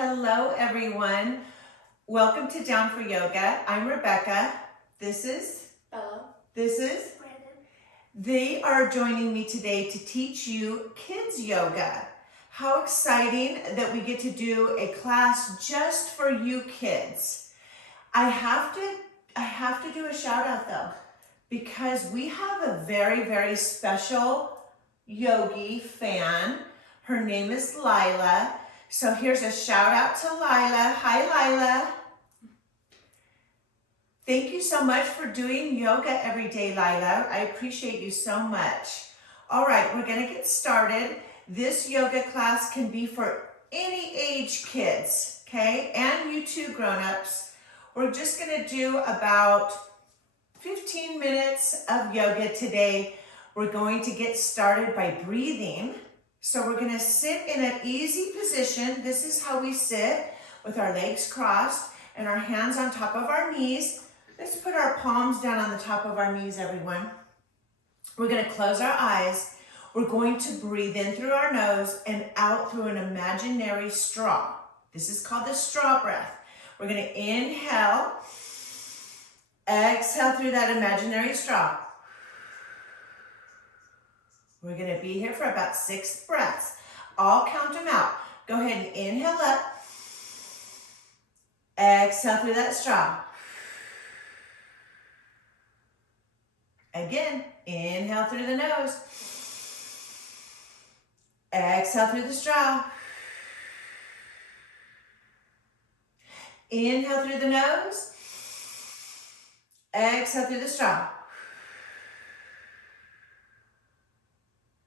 Hello, everyone. Welcome to Down for Yoga. I'm Rebecca. This is Bella. This is Brandon. They are joining me today to teach you kids yoga. How exciting that we get to do a class just for you kids. I have to do a shout out though, because we have a very, very special yogi fan. Her name is Lila. So here's a shout out to Lila. Hi, Lila. Thank you so much for doing yoga every day, Lila. I appreciate you so much. All right, we're gonna get started. This yoga class can be for any age kids, okay? And you too, grown-ups. We're just gonna do about 15 minutes of yoga today. We're going to get started by breathing. So we're gonna sit in an easy position. This is how we sit, with our legs crossed and our hands on top of our knees. Let's put our palms down on the top of our knees, everyone. We're gonna close our eyes. We're going to breathe in through our nose and out through an imaginary straw. This is called the straw breath. We're gonna inhale, exhale through that imaginary straw. We're gonna be here for about 6 breaths. I'll count them out. Go ahead and inhale up. Exhale through that straw. Again, inhale through the nose. Exhale through the straw. Inhale through the nose. Exhale through the straw.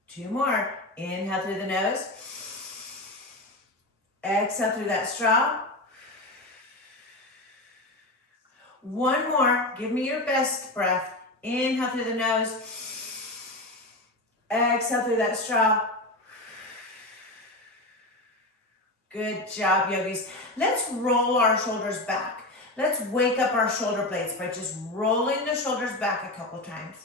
2 more. Inhale through the nose. Exhale through that straw. 1 more. Give me your best breath. Inhale through the nose. Exhale through that straw. Good job, yogis. Let's roll our shoulders back. Let's wake up our shoulder blades by just rolling the shoulders back a couple times.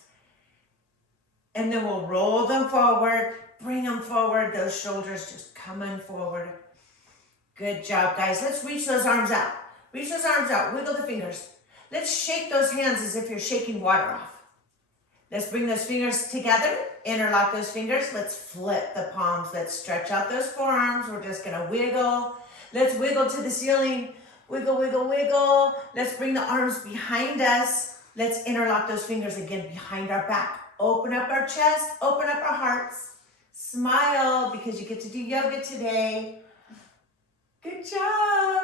And then we'll roll them forward, bring them forward, those shoulders just coming forward. Good job, guys. Let's reach those arms out. Reach those arms out, wiggle the fingers. Let's shake those hands as if you're shaking water off. Let's bring those fingers together, interlock those fingers. Let's flip the palms. Let's stretch out those forearms. We're just gonna wiggle. Let's wiggle to the ceiling. Wiggle, wiggle, wiggle. Let's bring the arms behind us. Let's interlock those fingers again behind our back. Open up our chest, open up our hearts. Smile because you get to do yoga today. Good job.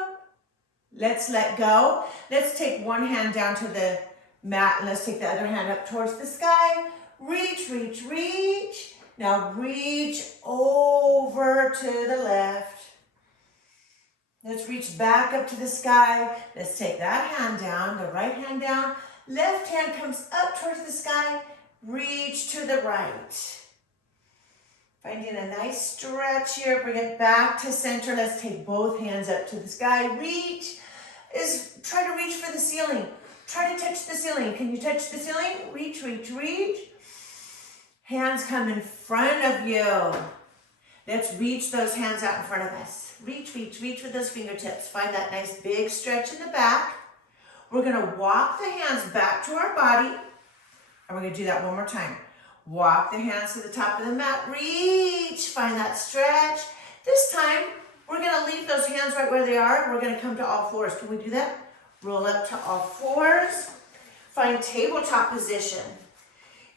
Let's let go. Let's take one hand down to the mat and let's take the other hand up towards the sky. Reach, reach, reach. Now reach over to the left. Let's reach back up to the sky. Let's take that hand down, the right hand down. Left hand comes up towards the sky. Reach to the right. Finding a nice stretch here. Bring it back to center. Let's take both hands up to the sky. Reach. Try to reach for the ceiling. Try to touch the ceiling. Can you touch the ceiling? Reach, reach, reach. Hands come in front of you. Let's reach those hands out in front of us. Reach, reach, reach with those fingertips. Find that nice big stretch in the back. We're gonna walk the hands back to our body. And we're gonna do that one more time. Walk the hands to the top of the mat. Reach, find that stretch. This time, we're gonna leave those hands right where they are. We're gonna come to all fours. Can we do that? Roll up to all fours. Find tabletop position.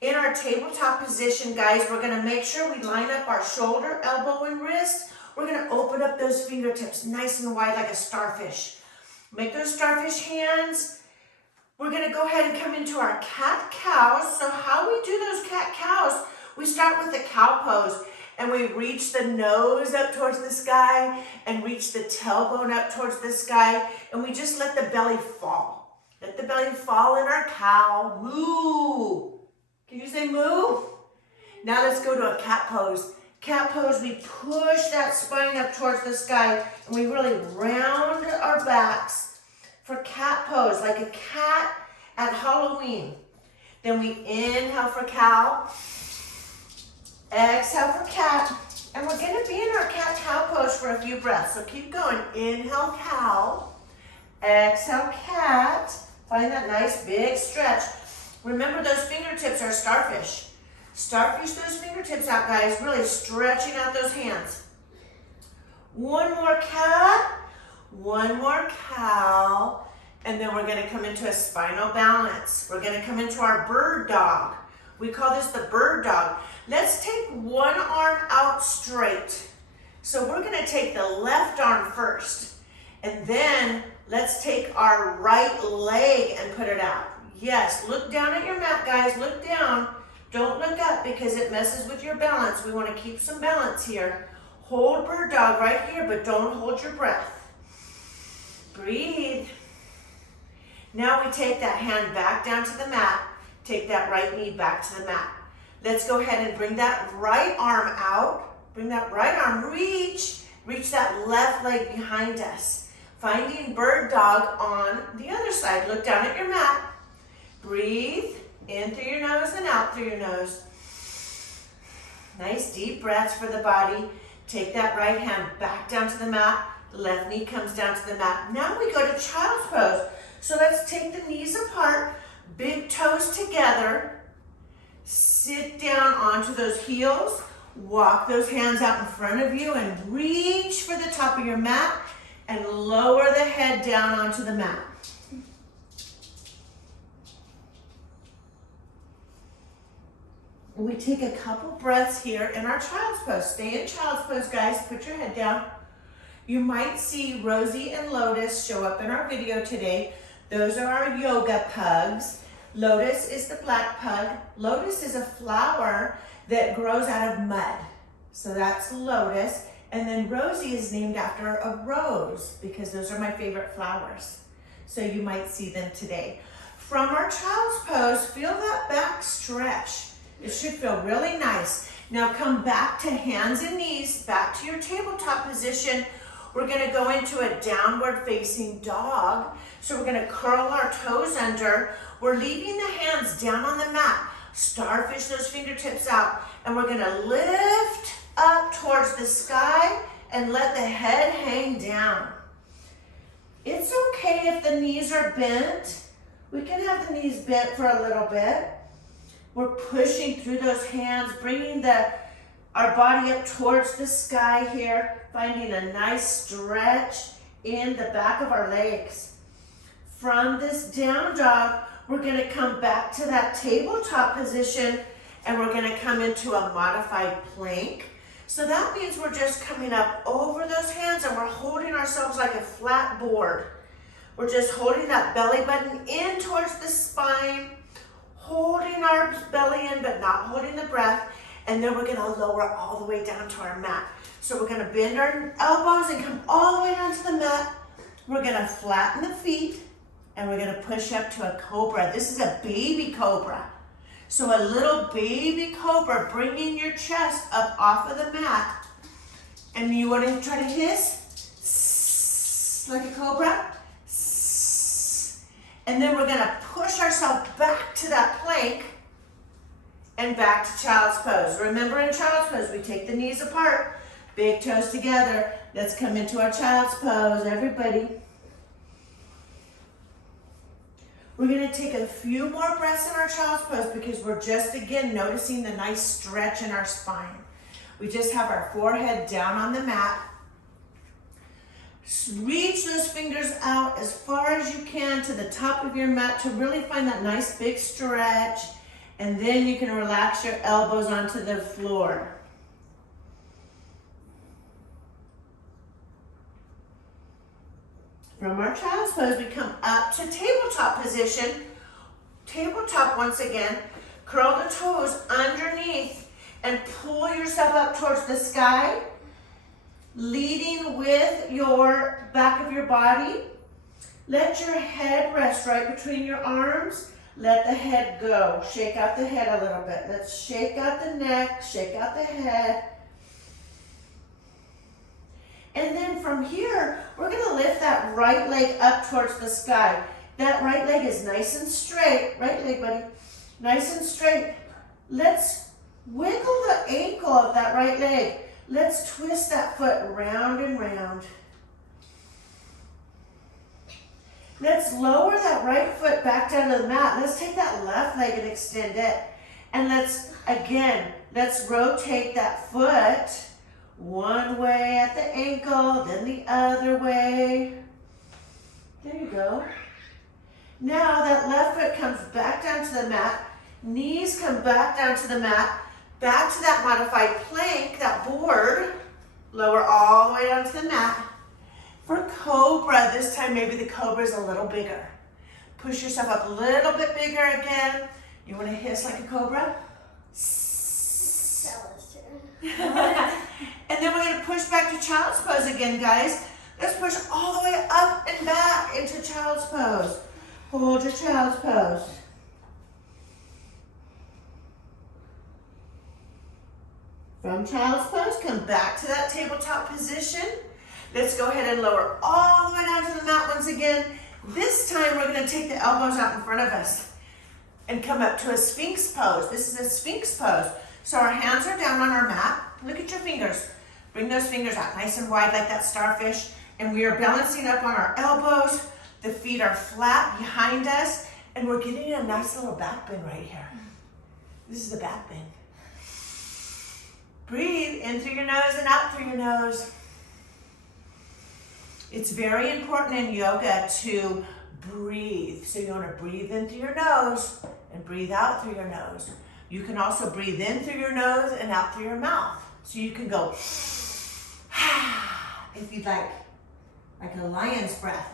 In our tabletop position, guys, we're gonna make sure we line up our shoulder, elbow, and wrist. We're gonna open up those fingertips nice and wide like a starfish. Make those starfish hands. We're gonna go ahead and come into our cat-cows. So how we do those cat-cows, we start with the cow pose and we reach the nose up towards the sky and reach the tailbone up towards the sky and we just let the belly fall. Let the belly fall in our cow. Moo. Can you say moo? Now let's go to a cat pose. Cat pose, we push that spine up towards the sky and we really round our backs for cat pose, like a cat at Halloween. Then we inhale for cow, exhale for cat, And we're gonna be in our cat-cow pose for a few breaths. So keep going. Inhale, cow. Exhale, cat. Find that nice big stretch. Remember, those fingertips are starfish. Starfish those fingertips out, guys. Really stretching out those hands. One more cat. One more cow. And then we're gonna come into a spinal balance. We're gonna come into our bird dog. We call this the bird dog. Let's take one arm out straight. So we're gonna take the left arm first. And then let's take our right leg and put it out. Yes, look down at your mat, guys. Look down. Don't look up because it messes with your balance. We wanna keep some balance here. Hold bird dog right here, but don't hold your breath. Breathe. Now we take that hand back down to the mat. Take that right knee back to the mat. Let's go ahead and bring that right arm out. Bring that right arm, reach that left leg behind us. Finding bird dog on the other side. Look down at your mat. Breathe in through your nose and out through your nose. Nice deep breaths for the body. Take that right hand back down to the mat. The left knee comes down to the mat. Now we go to child's pose. So let's take the knees apart, big toes together. Sit down onto those heels. Walk those hands out in front of you and reach for the top of your mat and lower the head down onto the mat. We take a couple breaths here in our child's pose. Stay in child's pose, guys. Put your head down. You might see Rosie and Lotus show up in our video today. Those are our yoga pugs. Lotus is the black pug. Lotus is a flower that grows out of mud. So that's Lotus. And then Rosie is named after a rose because those are my favorite flowers. So you might see them today. From our child's pose, feel that back stretch. It should feel really nice. Now come back to hands and knees, back to your tabletop position. We're gonna go into a downward facing dog. So we're gonna curl our toes under. We're leaving the hands down on the mat. Starfish those fingertips out. And we're gonna lift up towards the sky and let the head hang down. It's okay if the knees are bent. We can have the knees bent for a little bit. We're pushing through those hands, bringing our body up towards the sky here, finding a nice stretch in the back of our legs. From this down dog, we're gonna come back to that tabletop position and we're gonna come into a modified plank. So that means we're just coming up over those hands and we're holding ourselves like a flat board. We're just holding that belly button in towards the spine, holding our belly in but not holding the breath, and then we're gonna lower all the way down to our mat. So we're gonna bend our elbows and come all the way down to the mat. We're gonna flatten the feet and we're gonna push up to a cobra. This is a baby cobra. So a little baby cobra, bringing your chest up off of the mat. And you wanna try to hiss like a cobra. And then we're gonna push ourselves back to that plank and back to child's pose. Remember, in child's pose, we take the knees apart, big toes together. Let's come into our child's pose, everybody. We're gonna take a few more breaths in our child's pose because we're just, again, noticing the nice stretch in our spine. We just have our forehead down on the mat. Reach those fingers out as far as you can to the top of your mat to really find that nice big stretch. And then you can relax your elbows onto the floor. From our child's pose, we come up to tabletop position. Tabletop once again. Curl the toes underneath and pull yourself up towards the sky, leading with your back of your body. Let your head rest right between your arms. Let the head go. Shake out the head a little bit. Let's shake out the neck, shake out the head. And then from here, we're gonna lift that right leg up towards the sky. That right leg is nice and straight. Right leg, buddy. Nice and straight. Let's wiggle the ankle of that right leg. Let's twist that foot round and round. Let's lower that right foot back down to the mat. Let's take that left leg and extend it. And let's rotate that foot one way at the ankle, then the other way. There you go. Now that left foot comes back down to the mat. Knees come back down to the mat. Back to that modified plank, that board. Lower all the way down to the mat. For cobra, this time maybe the cobra is a little bigger. Push yourself up a little bit bigger again. You want to hiss like a cobra? And then we're going to push back to child's pose again, guys. Let's push all the way up and back into child's pose. Hold your child's pose. From child's pose, come back to that tabletop position. Let's go ahead and lower all the way down to the mat once again. This time we're going to take the elbows out in front of us and come up to a sphinx pose. This is a sphinx pose. So our hands are down on our mat. Look at your fingers. Bring those fingers out nice and wide like that starfish. And we are balancing up on our elbows. The feet are flat behind us. And we're getting a nice little back bend right here. This is the back bend. Breathe in through your nose and out through your nose. It's very important in yoga to breathe. So you want to breathe in through your nose and breathe out through your nose. You can also breathe in through your nose and out through your mouth. So you can go, if you'd like a lion's breath.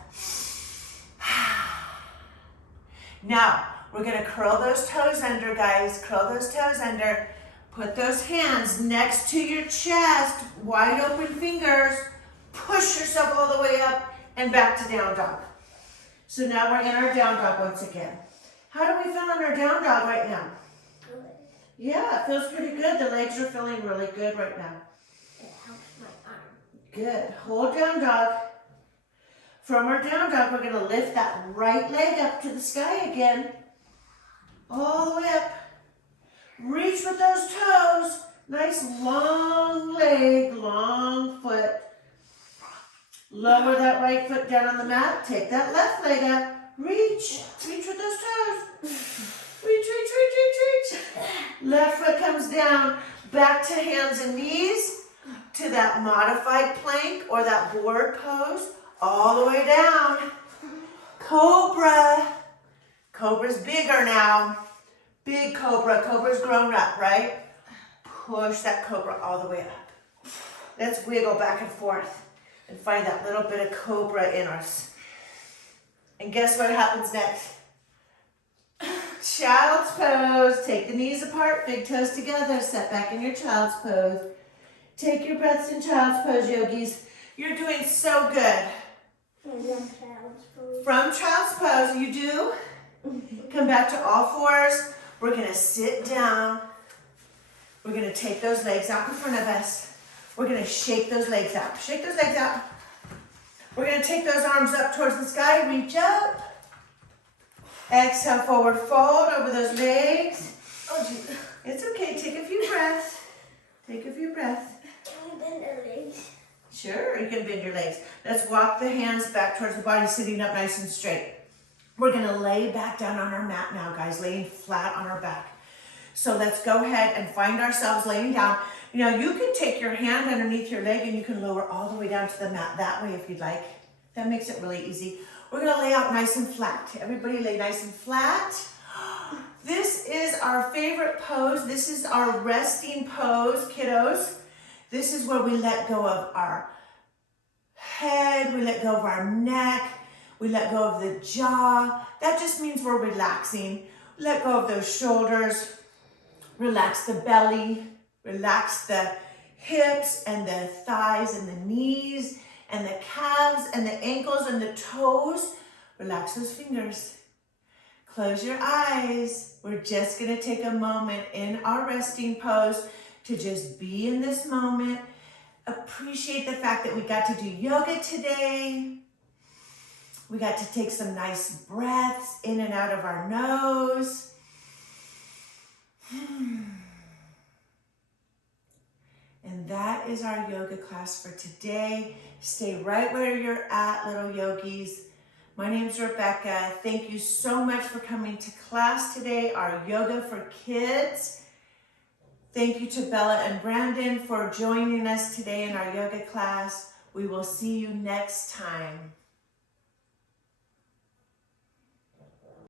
Now, we're going to curl those toes under, guys. Curl those toes under. Put those hands next to your chest, wide open fingers. Push yourself all the way up and back to down dog. So now we're in our down dog once again. How do we feel in our down dog right now? Good. Yeah, it feels pretty good. The legs are feeling really good right now. It helps my arm. Good. Hold down dog. From our down dog, we're going to lift that right leg up to the sky again. All the way up. Reach with those toes. Nice long leg, long foot. Lower that right foot down on the mat. Take that left leg up. Reach. Reach with those toes. Reach, reach, reach, reach, reach. Left foot comes down. Back to hands and knees. To that modified plank or that board pose. All the way down. Cobra. Cobra's bigger now. Big cobra. Cobra's grown up, right? Push that cobra all the way up. Let's wiggle back and forth. And find that little bit of cobra in us. And guess what happens next? Child's pose. Take the knees apart, big toes together. Set back in your child's pose. Take your breaths in child's pose, yogis. You're doing so good. From child's pose, you do. Come back to all fours. We're going to sit down. We're going to take those legs out in front of us. We're going to shake those legs out. Shake those legs out. We're going to take those arms up towards the sky. Reach up. Exhale, forward fold over those legs. Oh, geez. It's okay. Take a few breaths. Take a few breaths. Can we bend our legs? Sure, you can bend your legs. Let's walk the hands back towards the body, sitting up nice and straight. We're going to lay back down on our mat now, guys, laying flat on our back. So let's go ahead and find ourselves laying down. Now, you can take your hand underneath your leg and you can lower all the way down to the mat that way if you'd like. That makes it really easy. We're going to lay out nice and flat. Everybody lay nice and flat. This is our favorite pose. This is our resting pose, kiddos. This is where we let go of our head. We let go of our neck. We let go of the jaw. That just means we're relaxing. Let go of those shoulders. Relax the belly. Relax the hips and the thighs and the knees and the calves and the ankles and the toes. Relax those fingers. Close your eyes. We're just going to take a moment in our resting pose to just be in this moment. Appreciate the fact that we got to do yoga today. We got to take some nice breaths in and out of our nose. And that is our yoga class for today. Stay right where you're at, little yogis. My name's Rebecca. Thank you so much for coming to class today, our Yoga for Kids. Thank you to Bella and Brandon for joining us today in our yoga class. We will see you next time.